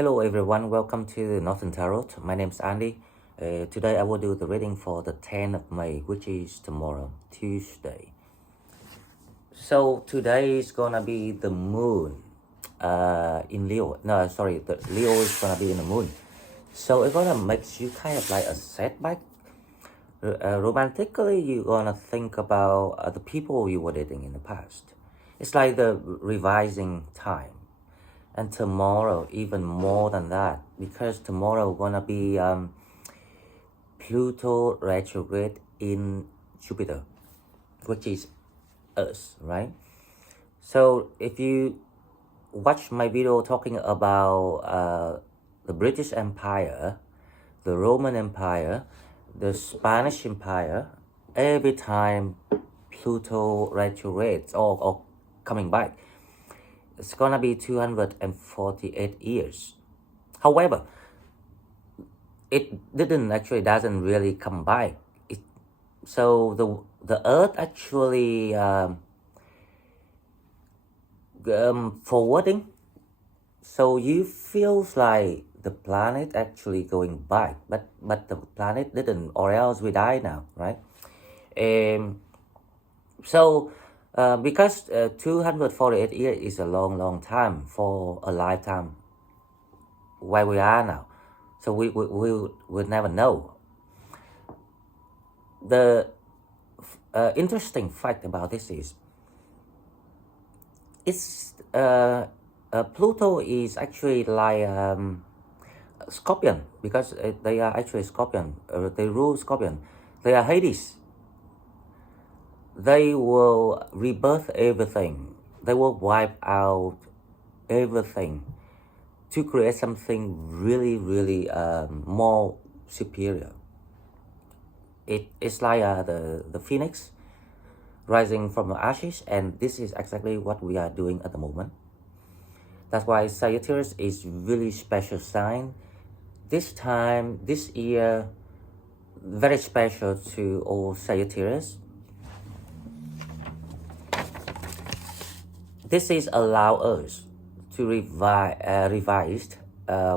Hello everyone, welcome to the Northern Tarot. My name is Andy. Today I will do the reading for the 10th of May, which is tomorrow, Tuesday. So today is gonna be the moon in Leo. No, sorry, the Leo is gonna be in the moon. So it's gonna make you kind of like a setback. Romantically, you're gonna think about the people you were dating in the past. It's like the revising time. And tomorrow, even more than that, because tomorrow gonna be Pluto retrograde in Jupiter, which is us, right? So if you watch my video talking about the British Empire, the Roman Empire, the Spanish Empire, every time Pluto retrogrades or coming back, it's gonna be 248 years. However, it doesn't really come back. So the Earth actually forwarding. So you feels like the planet actually going back, but the planet didn't, or else we die now, right? So because 248 years is a long time for a lifetime where we are now. So we will never know. The interesting fact about this is, Pluto is actually like Scorpion, because they are actually Scorpion. They rule Scorpion. They are Hades. They will rebirth everything. They will wipe out everything to create something really more superior. It's like the phoenix rising from the ashes, and this is exactly what we are doing at the moment. That's why Saggitarius is really special sign. This time, this year, very special to all Saggitarius. This is allow us to revise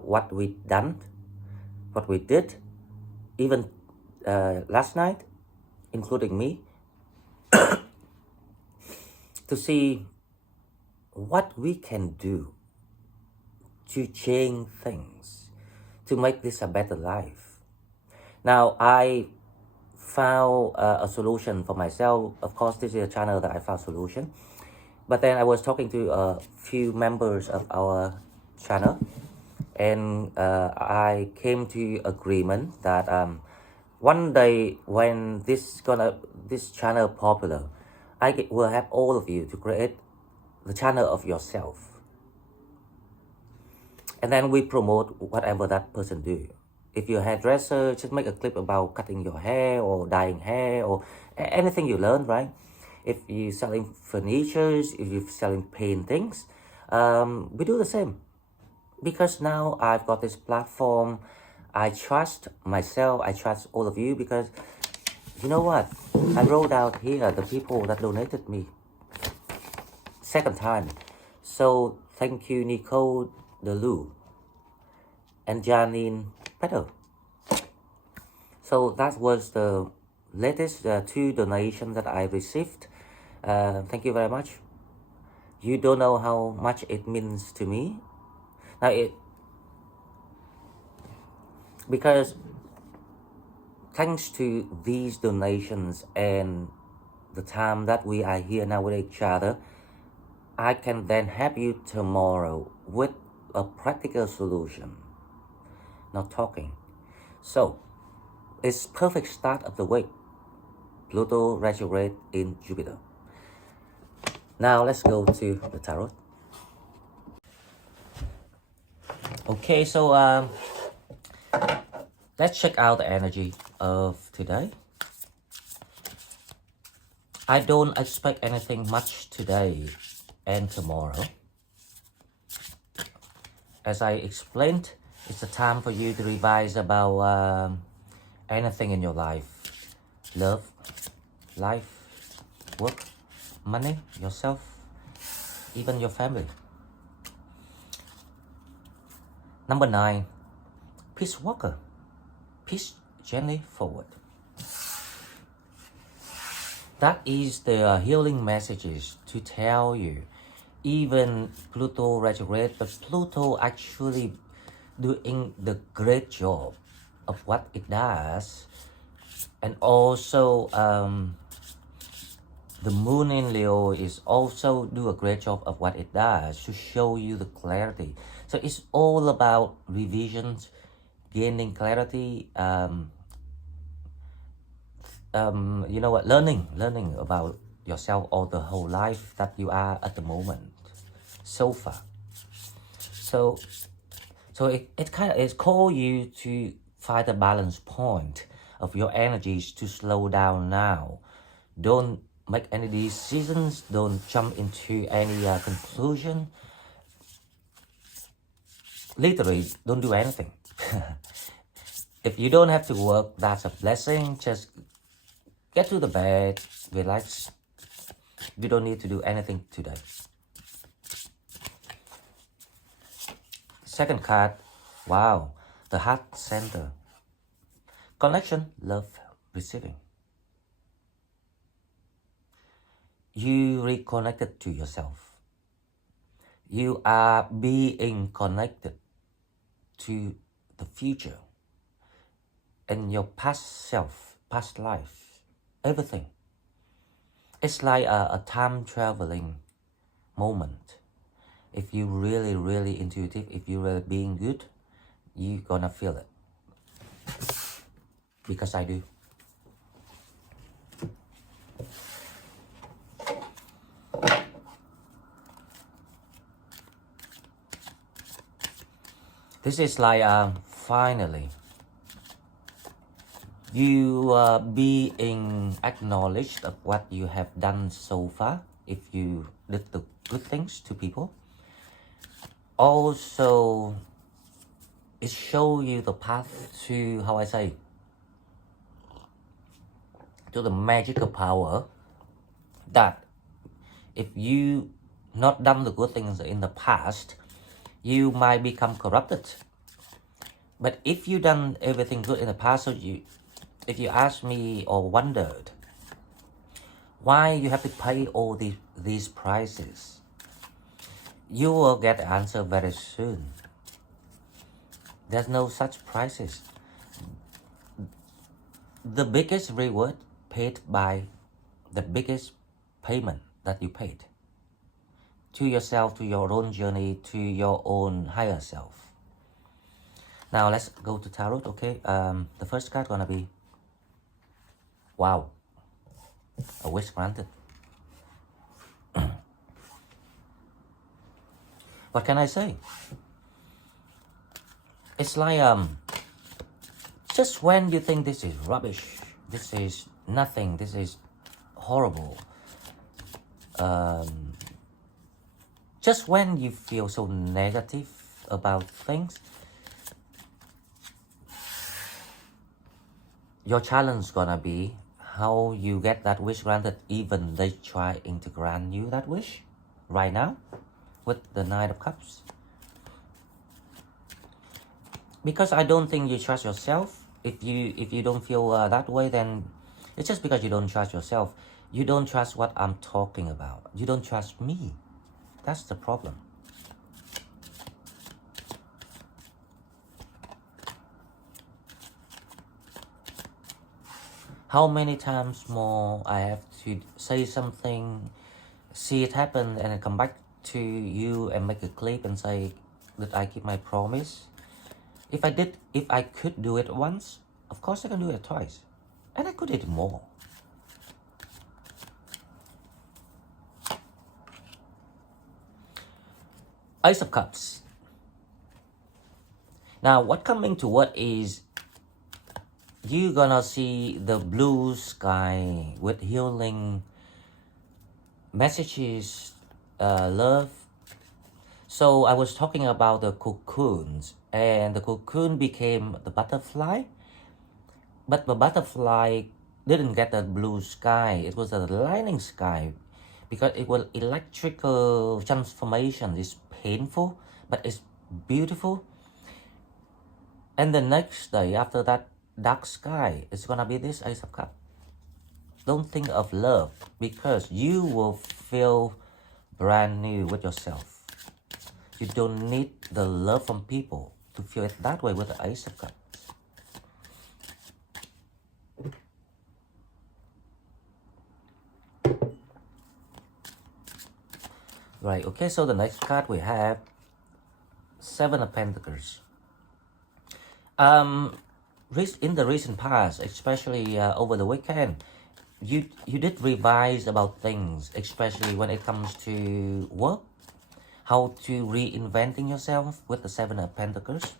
what we done, what we did, even last night, including me, to see what we can do to change things, to make this a better life. Now, I found a solution for myself. Of course, this is a channel that I found solution. But then I was talking to a few members of our channel, and I came to agreement that one day when this channel popular, I will have all of you to create the channel of yourself, and then we promote whatever that person do. If you're a hairdresser, just make a clip about cutting your hair or dyeing hair or anything you learn, right? If you're selling furniture, if you're selling paintings, we do the same. Because now I've got this platform, I trust myself, I trust all of you, because you know what? I wrote out here the people that donated me second time. So thank you, Nicole Delu and Janine Petal. So that was the latest 2 donations that I received. Thank you very much. You don't know how much it means to me. Now because thanks to these donations and the time that we are here now with each other, I can then help you tomorrow with a practical solution, not talking. So it's perfect start of the week. Pluto retrograde in Jupiter. Now let's go to the tarot. Okay, so let's check out the energy of today. I don't expect anything much today and tomorrow. As I explained, it's a time for you to revise about anything in your life. Love, life, work, money, yourself, even your family. Number 9, Peace Walker. Peace gently forward. That is the healing messages to tell you. Even Pluto retrograde, but Pluto actually doing the great job of what it does. And also the moon in Leo is also do a great job of what it does to show you the clarity. So it's all about revisions, gaining clarity, you know what, learning about yourself or the whole life that you are at the moment so far. So it kind of is call you to find a balance point of your energies to slow down now. Don't make any decisions, don't jump into any conclusion. Literally, don't do anything. If you don't have to work, that's a blessing. Just get to the bed, relax. You don't need to do anything today. Second card, wow, the heart center. Connection, love, receiving. You reconnected to yourself. You are being connected to the future and your past self, past life, everything. It's like a time traveling moment. If you really intuitive, if you really being good, you gonna feel it. Because I do. This is like finally you are being acknowledged of what you have done so far. If you did the good things to people, also it show you the path to, how I say, to the magical power that if you not done the good things in the past, you might become corrupted. But if you done everything good in the past, so if you ask me or wondered why you have to pay all these prices, you will get the answer very soon. There's no such prices. The biggest reward paid by the biggest payment that you paid to yourself, to your own journey, to your own higher self. Now let's go to tarot, okay? The first card gonna be, wow, a wish granted. What can I say? It's like just when you think this is rubbish, this is nothing, this is horrible, just when you feel so negative about things, your challenge gonna be how you get that wish granted, even they trying to grant you that wish right now with the Knight of Cups. Because I don't think you trust yourself. If you don't feel that way, then it's just because you don't trust yourself. You don't trust what I'm talking about. You don't trust me. That's the problem. How many times more I have to say something, see it happen, and then come back to you and make a clip and say that I keep my promise? If I could do it once, of course I can do it twice. And I could do it more. Ace of Cups. Now what coming to what is, you gonna see the blue sky with healing messages, love. So I was talking about the cocoons, and the cocoon became the butterfly, but the butterfly didn't get the blue sky. It was a lightning sky, because it was electrical transformation. It's painful, but it's beautiful. And the next day after that dark sky, it's gonna be this Ace of Cups. Don't think of love because you will feel brand new with yourself. You don't need the love from people to feel it that way with the Ace of Cups. Right, okay, so the next card we have Seven of Pentacles. In the recent past, especially over the weekend, you did revise about things, especially when it comes to work, how to reinventing yourself with the Seven of Pentacles.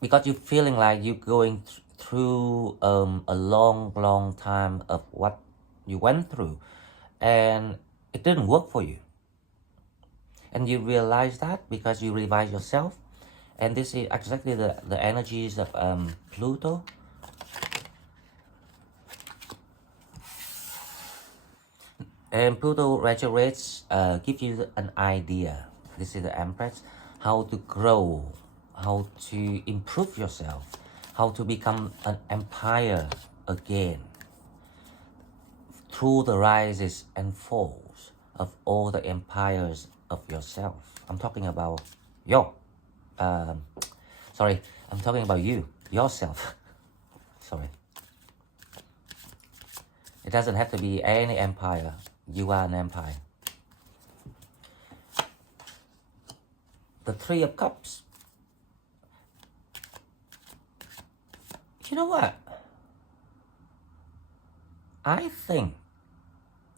Because you're feeling like you're going through a long time of what you went through, and it didn't work for you. And you realize that because you revise yourself. And this is exactly the energies of Pluto. And Pluto retrogrades give you an idea. This is the Empress. How to grow, how to improve yourself, how to become an empire again. Through the rises and falls of all the empires of yourself. I'm talking about I'm talking about you, yourself. Sorry. It doesn't have to be any empire. You are an empire. The Three of Cups. You know what? I think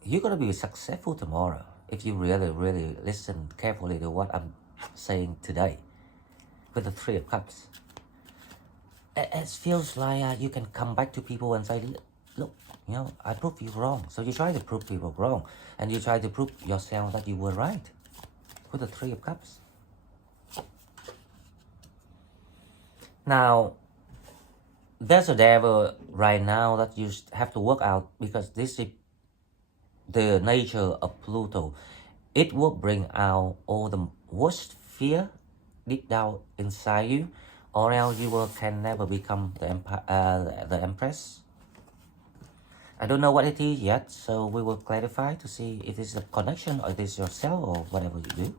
you're going to be successful tomorrow if you really listen carefully to what I'm saying today with the Three of Cups. It feels like you can come back to people and say, look, you know, I proved you wrong. So you try to prove people wrong, and you try to prove yourself that you were right with the Three of Cups. Now, there's a devil right now that you have to work out, because this is the nature of Pluto. It will bring out all the worst fear deep down inside you, or else you can never become the Empress. I don't know what it is yet, so we will clarify to see if it's a connection or it is yourself or whatever you do.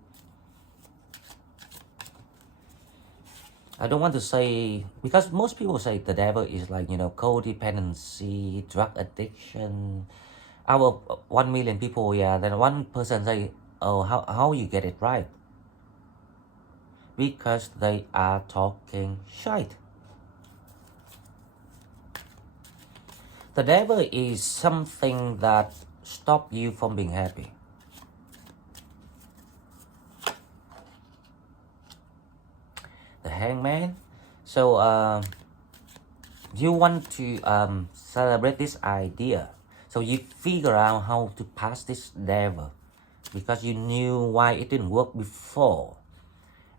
I don't want to say, because most people say the devil is like, you know, codependency, drug addiction. Out of 1 million people, yeah, then one person say, oh, how you get it right? Because they are talking shite. The devil is something that stops you from being happy. The Hangman. So you want to celebrate this idea. So you figure out how to pass this devil, because you knew why it didn't work before.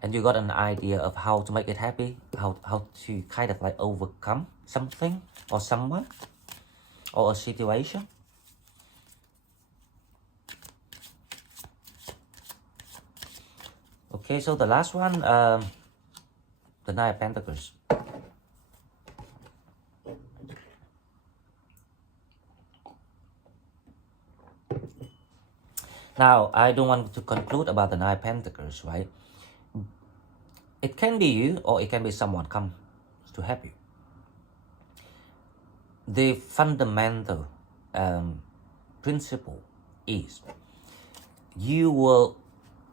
And you got an idea of how to make it happy, how to kind of like overcome something or someone or a situation. Okay, so the last one, the Nine of Pentacles. Now, I don't want to conclude about the Nine of Pentacles, right? It can be you, or it can be someone come to help you. The fundamental principle is you will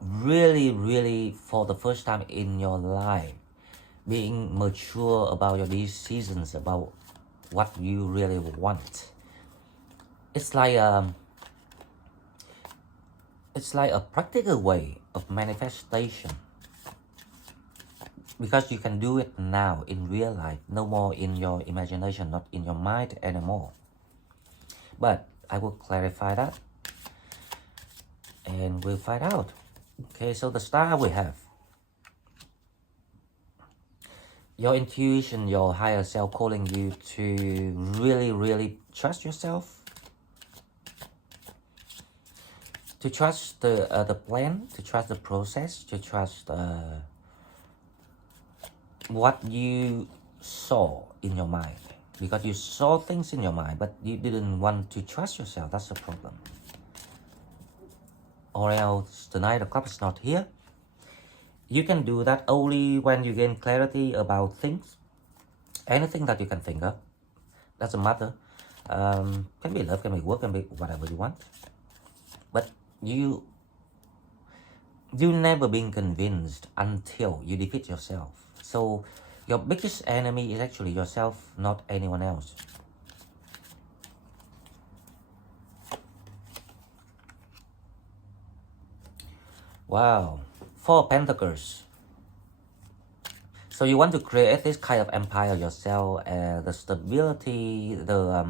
really, for the first time in your life, being mature about your decisions, about what you really want. It's like a practical way of manifestation, because you can do it now in real life, no more in your imagination, not in your mind anymore. But I will clarify that and we'll find out. Okay, so the star we have your intuition, your higher self calling you to really trust yourself, to trust the plan, to trust the process, to trust what you saw in your mind. Because you saw things in your mind, but you didn't want to trust yourself. That's the problem. Or else the Knight of Cups is not here. You can do that only when you gain clarity about things. Anything that you can think of. Doesn't matter. Can be love, can be work, can be whatever you want. But you never been convinced until you defeat yourself. So your biggest enemy is actually yourself, not anyone else. Wow, 4 Pentacles. So you want to create this kind of empire yourself, the stability, the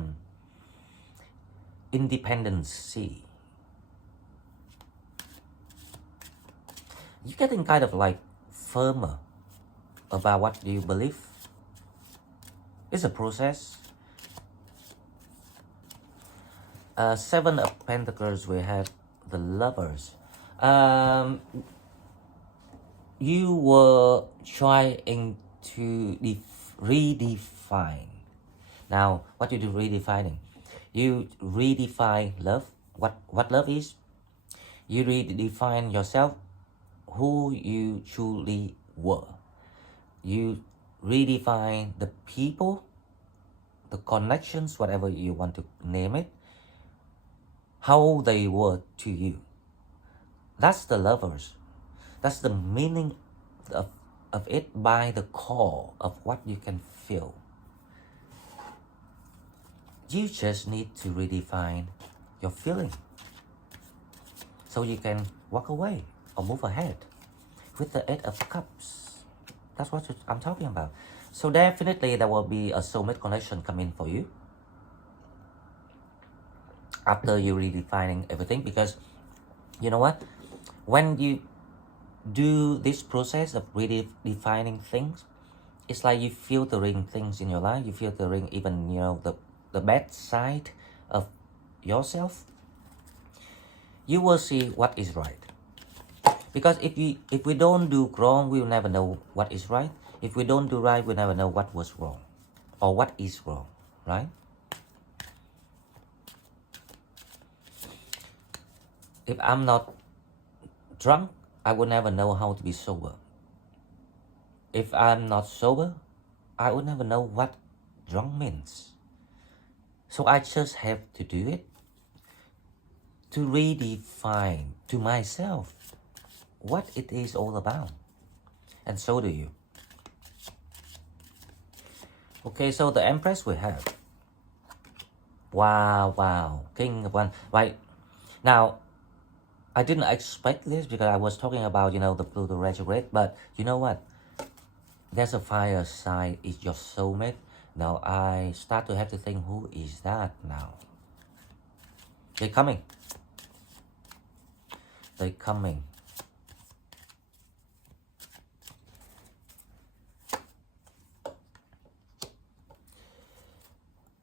independency. You're getting kind of like firmer about what you believe. It's a process. 7 of Pentacles, we have the Lovers. You were trying to redefine. Now, what you do redefining? You redefine love. What love is? You redefine yourself, who you truly were. You redefine the people, the connections, whatever you want to name it, how they were to you. That's the Lovers. That's the meaning of it by the core of what you can feel. You just need to redefine your feeling so you can walk away or move ahead with the 8 of Cups. That's what I'm talking about. So definitely there will be a soulmate connection coming for you after you redefining everything, because you know what? When you do this process of redefining things, it's like you filtering things in your life. You filtering even, you know, the bad side of yourself. You will see what is right. Because if we don't do wrong, we will never know what is right. If we don't do right, we'll never know what was wrong or what is wrong, right? If I'm not drunk, I will never know how to be sober. If I'm not sober, I will never know what drunk means. So I just have to do it to redefine to myself what it is all about. And so do you. Okay, so the Empress we have. Wow. King of Wands. Right. Now, I didn't expect this because I was talking about, you know, the Pluto retrograde. But you know what? There's a fire sign. It's your soulmate. Now I start to have to think, who is that now? They're coming. They're coming.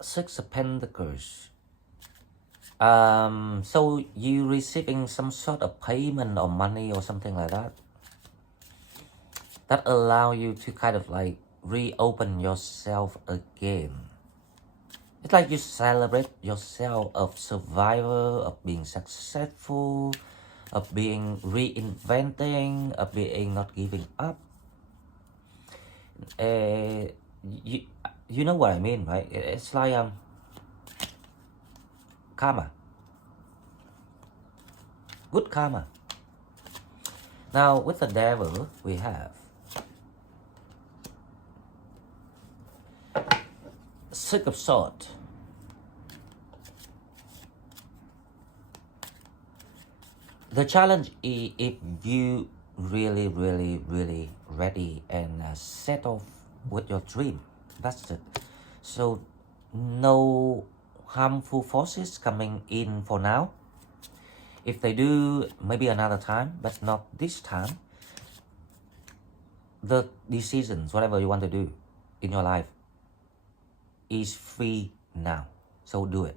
Six of Pentacles. So you receiving some sort of payment or money or something like that, that allow you to kind of like reopen yourself again. It's like you celebrate yourself of survivor, of being successful, of being reinventing, of being not giving up. You know what I mean, right? It's like karma. Good karma. Now with the Devil we have Six of Swords. The challenge is if you really ready and set off with your dream. That's it. So no harmful forces coming in for now. If they do, maybe another time, but not this time. The decisions, whatever you want to do in your life, is free now. So do it.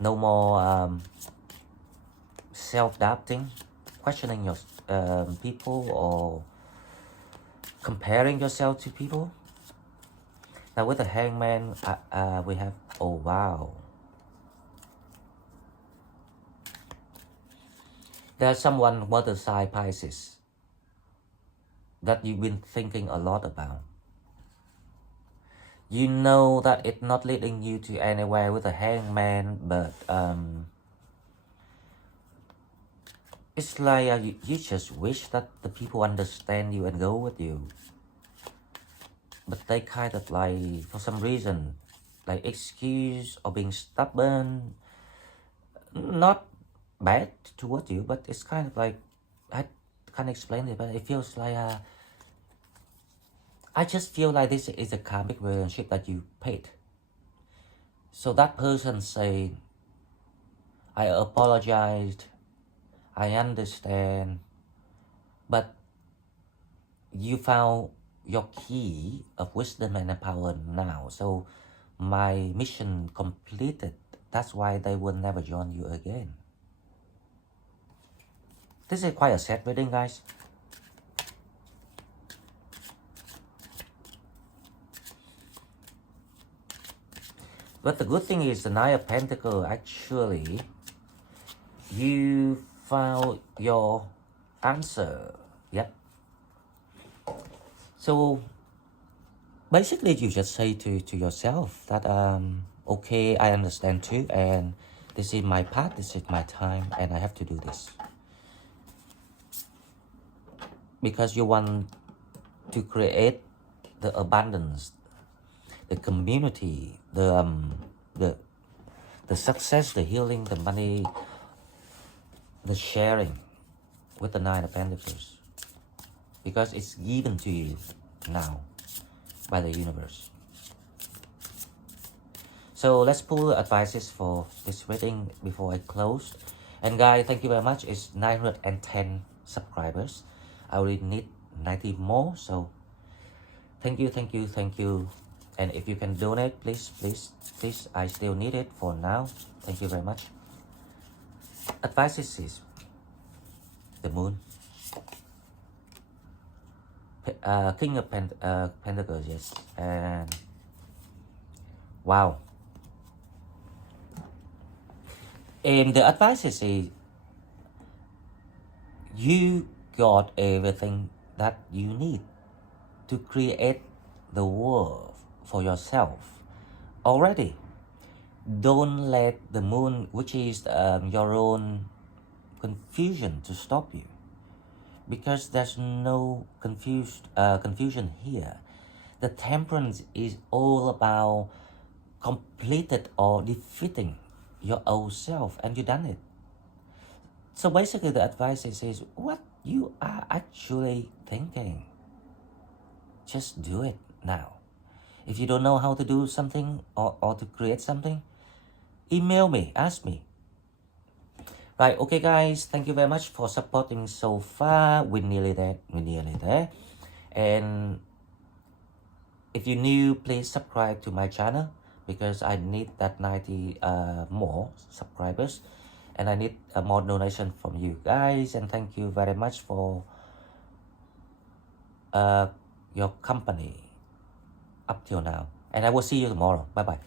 No more self-doubting, questioning your people, or comparing yourself to people. Now with the Hangman, we have, oh wow, there's someone water sign Pisces that you've been thinking a lot about. You know that it's not leading you to anywhere with the Hangman, but it's like you just wish that the people understand you and go with you. But they kind of like, for some reason, like excuse or being stubborn. Not bad towards you, but it's kind of like, I can't explain it, but it feels like, I just feel like this is a karmic relationship that you paid. So that person say, I apologized, I understand, but you found your key of wisdom and power now. So my mission completed. That's why they will never join you again. This is quite a sad reading, guys. But the good thing is the Nine of Pentacles, actually, you found your answer. Yep. So basically you just say to yourself that, okay, I understand too, and this is my path, this is my time, and I have to do this. Because you want to create the abundance, the community, the success, the healing, the money, the sharing with the Nine of Pentacles. Because it's given to you now by the universe. So let's pull the advices for this reading before I close. And guys, thank you very much. It's 910 subscribers. I will need 90 more. So thank you, thank you, thank you. And if you can donate, please, please, please. I still need it for now. Thank you very much. Advices is the Moon. King of Pentacles, yes. And wow. And the advice is you got everything that you need to create the world for yourself already. Don't let the Moon, which is your own confusion, to stop you. Because there's no confusion here. The Temperance is all about completed or defeating your old self, and you done it. So basically the advice is what you are actually thinking. Just do it now. If you don't know how to do something or to create something, email me, ask me. Right, okay guys, thank you very much for supporting so far. We're nearly there. And if you're new, please subscribe to my channel, because I need that 90 more subscribers, and I need more donation from you guys. And thank you very much for your company up till now, and I will see you tomorrow. Bye bye.